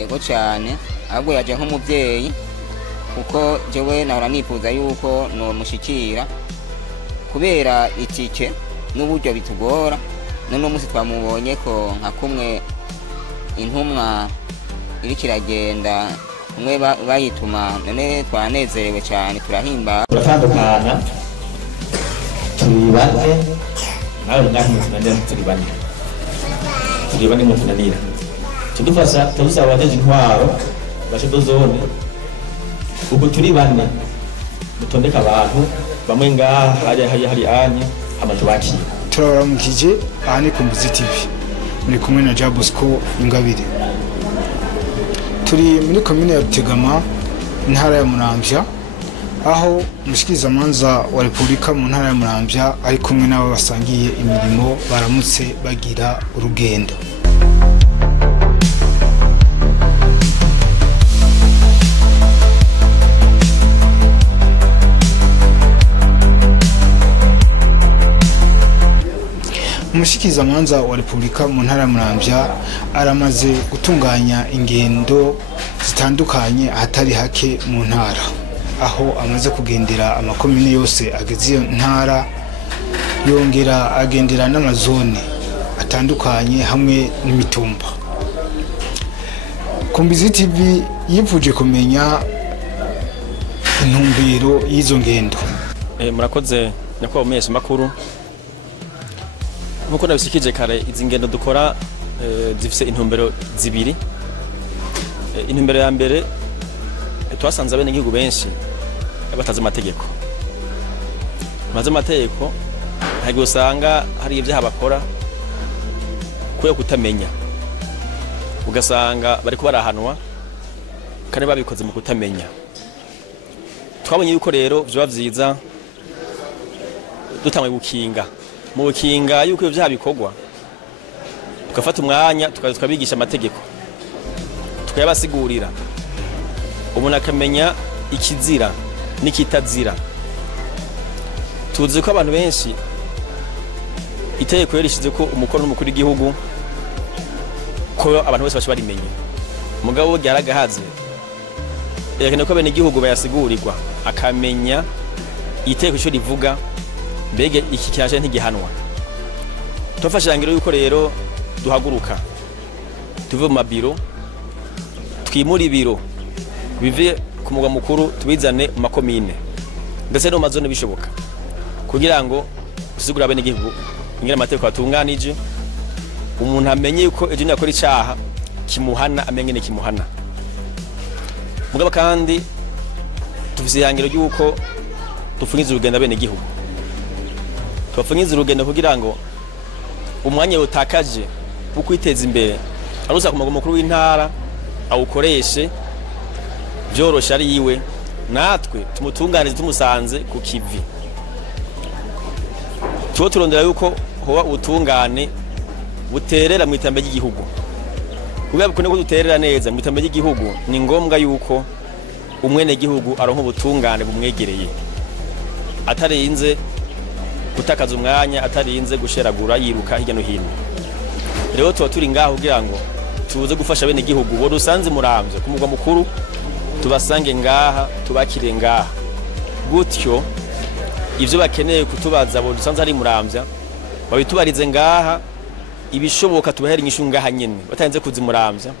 Yego cyane ahubwo yaje nk'umubyeyi kuko jewe nahora nifuza yuko no mushikira kubera itike n'uburyo bitugora none umunsi twamubonye ko nka kumwe intumwa iri kiragenda umwe bayituma none twanezerewe cyane turahimba turatandukana turi bane nawe nahimwe turi bane mu tunanira tudufasha tuzaba abajeje intwaro bashido zone ubwo turi bane mutondeka abantu bamwe ngaha hari anye amatubaki turabaramukije aha ni Kumbizi TV muri kumwe na Jabosco Ingabire turi muri komine ya Rutegama intara ya Muramvya aho umushikirizamanza wa Repubulika mu ntara ya Muramvya ari kumwe n'abo basangiye imirimo baramutse bagira urugendo. Umushikizamanza wa Repubulika mu ntara ya Muramvya aramaze gutunganya ingendo zitandukanye ahatari hake mu ntara aho amaze kugendera amakomine yose ageze iyo ntara yongera agendera n'amazone atandukanye hamwe n'imitumba. Kumbizi TV yipfuje kumenya intumbero y'izo ngendo. Murakoze nyakubahwa umumenyesha makuru nkuko nabishikije kare izi ngendo dukora zifise intumbero zibiri. Intumbero ya mbere twasanze abene igihugu benshi batazi amategeko ntabwo usanga hari ibyaha bakora kuyo kutamenya ugasanga bari barahanwa kandi babikoze mu kutamenya. Twabonye yuko rero byo bavyiza dutamwe gukinga mu bukinga yuko ibyo byaha bikorwa tukafata umwanya tukabigisha amategeko tukayabasigurira umuntu akamenya ikizira n'ikitazira. Tuzi ko abantu benshi itegeko yerishize ko umukono n'umukuru w'igihugu ko abantu bose barimenye mugabo byaragahaze yerekana ko bene igihugu bayasigurirwa akamenya itegeko cyo rivuga mbege iki cyaje ntigihanwa. Tufashangiro yuko rero duhaguruka tuve mu mabiro twimura ibiro bive ku mugwa mukuru tubizane mu makomine ndetse no mazone bishoboka kugira ngo usigura bene igihugu ingira amategeko atunganije umuntu amenye yuko ejo yakora icaha kimuhana amenye ne kimuhana. Mugabo kandi tufise ihangiro yuko tufungiza urugendo bene igihugu tufungiza urugendo kugira ngo umwanya utakaje ukwiteza imbere aruza ku mugwa mukuru w'intara awukoreshe byorosha ari yiwe natwe tumutunganize tumusanze ku kivi. Tuwo turondera yuko hoba utungane buterera mu iterambere ry'igihugu kugira bikone ko duterera neza mu iterambere ry'igihugu ni ngombwa yuko umwene gihugu aronka ubutungane bumwegereye atarinze gutakaza umwanya atarinze gusheragura yiruka hirya no hino. Rero tuba turi ngaho kugira ngo tuze gufasha bene igihugu bo dusanze Muramvya ku mugwa mukuru tubasange ngaha tubakire ngaha gutyo ivyo bakeneye kutubaza bo dusanze ari Muramvya babitubarize ngaha ibishoboka tubahera inyishu ngaha nyene batarinze kuzi Muramvya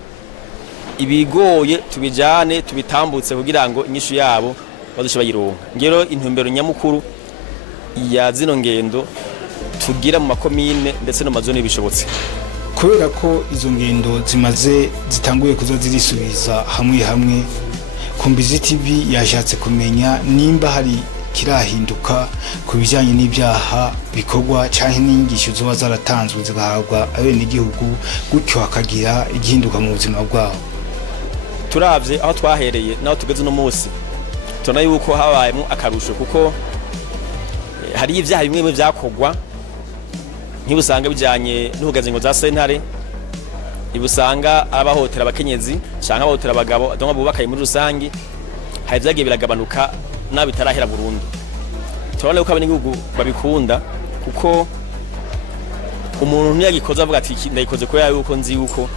ibigoye tubijane tubitambutse kugira ngo inyishu yabo bazoshe bayironka. Ngero intumbero nyamukuru ya zino ngendo tugira mu makomine ndetse no mazone bishobotse kubera ko izo ngendo zitanguye kuza zirisubiza hamwe. Kumbizi TV yashatse kumenya nimba hari kirahinduka ku bijyanye n'ibyaha bikorwa cyangwa n'inyigisho zoba zaratanzwe zigahabwa abene igihugu gutyo hakagira igihinduka mu buzima bwabo. Turavye aho twahereye naho tugeze no munsi tubona yuko habayemo akarusho kuko hari ibyaha bimwe byakogwa nk'ibusanga bijanye n'ubugazi ngo za sentare ibusanga abahotera abakenyezi cyangwa abahotera abagabo donga bubakaye muri rusangi hari byagiye biragabanuka nabitarahera burundu. Turabona ko abanyagihugu babikunda kuko umuntu ntiyagikoza avuga ati ndayikoze ko yayo uko nzi yuko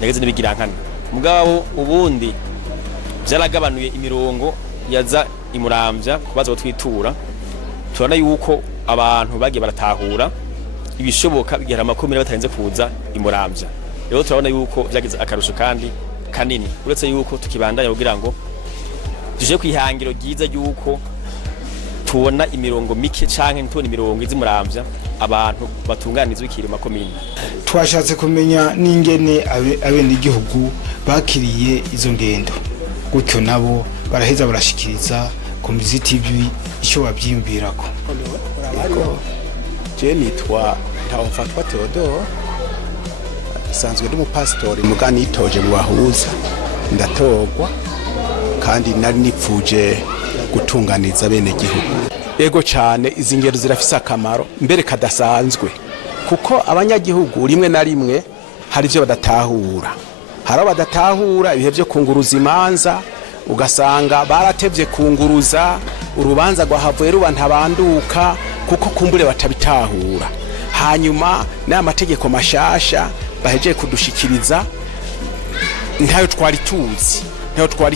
nageze nibigirankana mugabo ubundi byaragabanuye imirongo yaza imuramvya kubaza twitura turana yuko abantu bagiye baratahura ibishoboka bigera makomere batarenze kuza imuramvya rero turabona yuko byagize akarusho kandi kanini uretse yuko tukibandanya kugira ngo tuje kwihangiro giza yuko tubona imirongo mike canke ntubona imirongo izimuramvya abantu batunganizwe ikiri makomine. Twashatse kumenya n'ingene abene igihugu bakiriye izo ngendo gutyo nabo baraheza barashikiriza Kombizi TV icyo babyiyumvirako. Je nitwa Ntawumfatwa Theodore, sanzwe ndi umupasitori mugani itoje mu bahuza ndatogwa kandi nari nipfuje gutunganiza bene gihugu. Ego cyane izi ngero zirafise akamaro mbere kadasanzwe kuko abanyagihugu rimwe na rimwe hari byo badatahura. Hari badatahura ibihe byo kunguruza imanza ugasanga baratevye kunguruza urubanza rwahavuye ruba ntabanduka kuko kumbure batabitahura. Hanyuma n'amategeko mashasha bahejeje kudushikiriza ntayo twari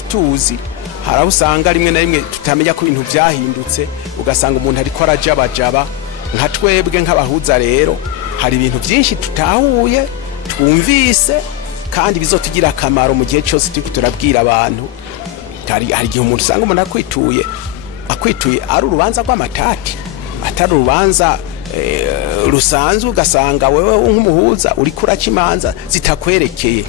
tuzi haraho usanga rimwe na rimwe tutamenya ko ibintu byahindutse ugasanga umuntu ariko arajabajaba nka twebwe nk'abahuza. Rero hari ibintu byinshi tutahuye twumvise kandi bizotugira akamaro mu gihe cyose turi turabwira abantu. Hari igihe umuntu usanga umuntu akwituye ari urubanza rw'amatati atari urubanza rusanzwe ugasanga wewe nk'umuhuza uri kuraca imanza zitakwerekeye.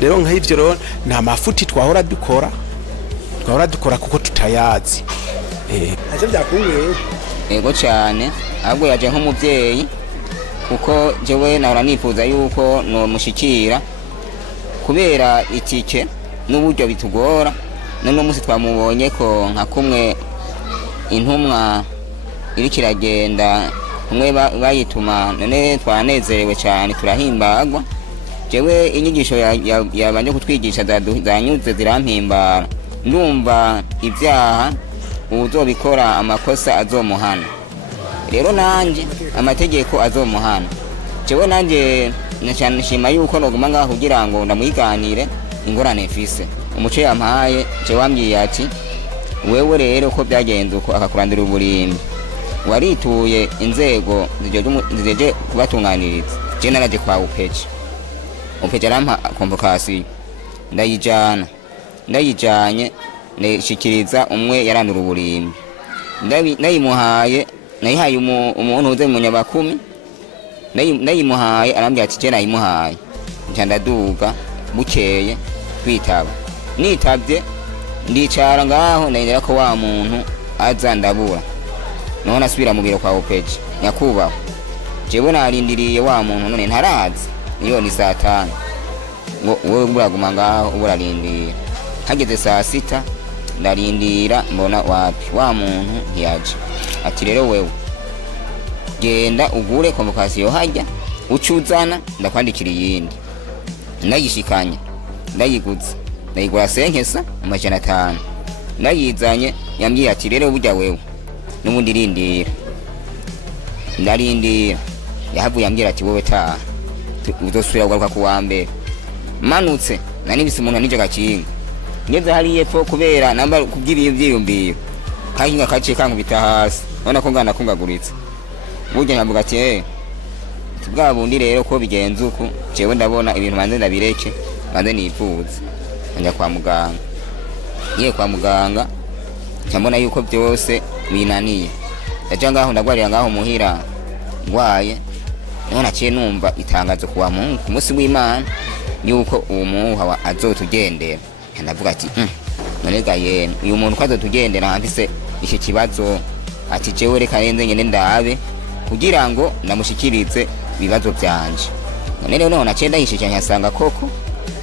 Rero nk'ivyo rero nta mafuti twahora dukora kuko tutayazi. Aje byakunguye ego cyane ahubwo yaje nk'umuvyeyi kuko jewe nahora nifuza yuko no mushikira kubera itike n'uburyo bitugora. None musi twamubonye ko nka kumwe intumwa iri kiragenda kumwe bayituma none twanezerewe cyane turahimbagwa. Jewe inyigisho yabanje kutwigisha zanyuze zirampimbara ndumva ibyaha uzobikora amakosa azomuhana. Rero nanje amategeko azomuhana. Jewe nanje nshima yuko noguma ngaho kugira ngo ndamuyiganire ingorane mfise. Umuco yampaye je wambwiye ati wewe rero ko byagenze uko akakurandira uburimbi warituye inzego zijeje kubatunganiriza. Je naraje kwa upeje arampa convocation ndayijanye neshikiriza umwe yarandura uburimbi nayimuhaye umuntu uze mu nyabakumi nayimuhaye arambwira ati je nayimuhaye ncandaduga bukeye kwitaba nitavye ndicara ngaho nendera ko wa muntu aza ndabura none asubira mu biro kwa upeje nyakubaho jewe narindiriye wa muntu none ntarazi iyo ni saa 5 ngo wewe buraguma ngaho burarindira hageze saa 6 ndarindira mbona wapi wa muntu ntiyaje. Ati rero wewe genda ugure convocation hajya ucuzana ndakwandikira iyindi ndayishikanya ndayigura senkesa amajana 5 ndayizanye yambwiye ati rero burya wewe n'ubundi ndarindira yahavuye yambwira ati wowe taha uzosubira kugaruka ku wa mbere. Manutse nani bise umuntu nije gakinga ngeze hari yepfo kubera namba kubwiriye ivyiyumbiyo kahinga kaciye kankubita hasi none ko ngana kungaguritse burya nkavuga ati bwa bundi rero ko bigenze uko jewe ndabona ibintu manze ndabireke manze nifuza njya kwa muganga. Ngiye kwa muganga cyambona yuko byose binaniye ndaja ngaho ndagwarira ngaho muhira ngwaye none aciye numva itangazo kuwa Mungu ku munsi w'Imana yuko uwo muha azotugendera. Ndavuga ati none gaye uyu muntu kwazo tugendera hafise iki kibazo ati jewe reka renze nyene ndabe kugira ngo ndamushikirize bibazo byanje. None rero naciye ndahishikanya asanga koko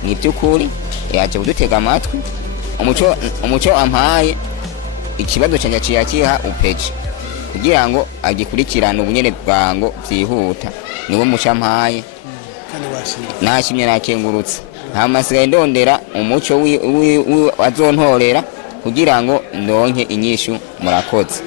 ni byukuri yaje kudutega amatwi umuco ampaye ikibazo cyanje ciyakiha upeje kugira ngo agikurikirana ubunyene bwango byihuta niwo muco ampaye nashimye nakengurutse ntamasigaye ndondera umuco wazontorera kugira ngo ndonke inyishu. Murakoze.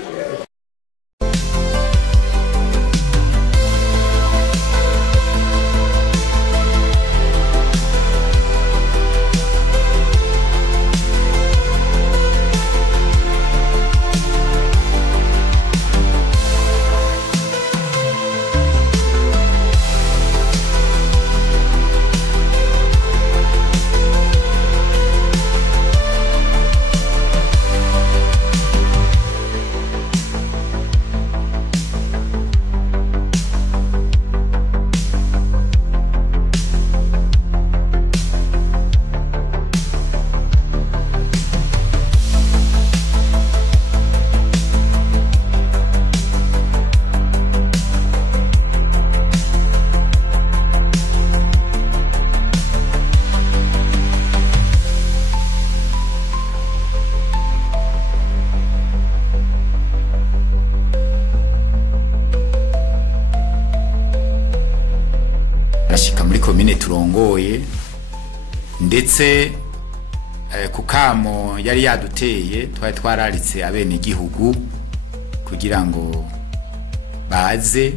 arongoye ndetse kukamo yari yaduteye twari twararitse abene gihugu kugira ngo baze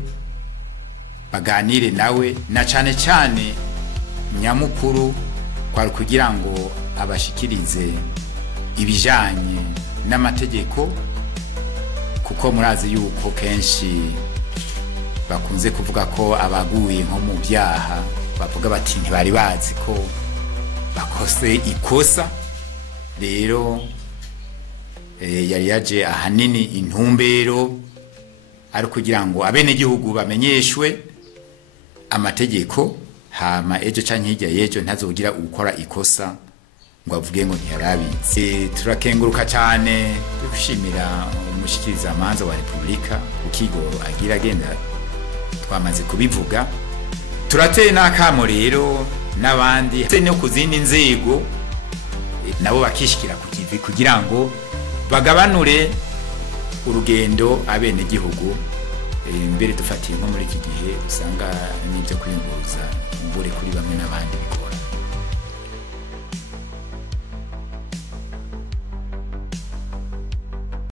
baganire nawe na cane cyane nyamukuru kwari kugira ngo abashikirize ibijanye n'amategeko kuko murazi yuko kenshi bakunze kuvuga ko abaguye nko mu byaha bavuga bati ntibari bazi ko bakose ikosa rero yari yaje ahanini intumbero ari kugira ngo abene gihugu bamenyeshwe amategeko hama ejo canke hirya yejo ntazogira gukora ikosa ngo avuge ngo ntiyarabizi. Turakenguruka cyane dushimira umushikiriza amanza wa Republika ukigoro agira agenda twamaze kubivuga. Turateye n'akamo rero n'abandi no kuzindi nzego nabo bakishikira ku kivi kugira ngo bagabanure urugendo abene gihugu mbere dufatiye nko muri iki gihe usanga n'ibyo kwiyunguruza mbure kuri bamwe n'abandi biko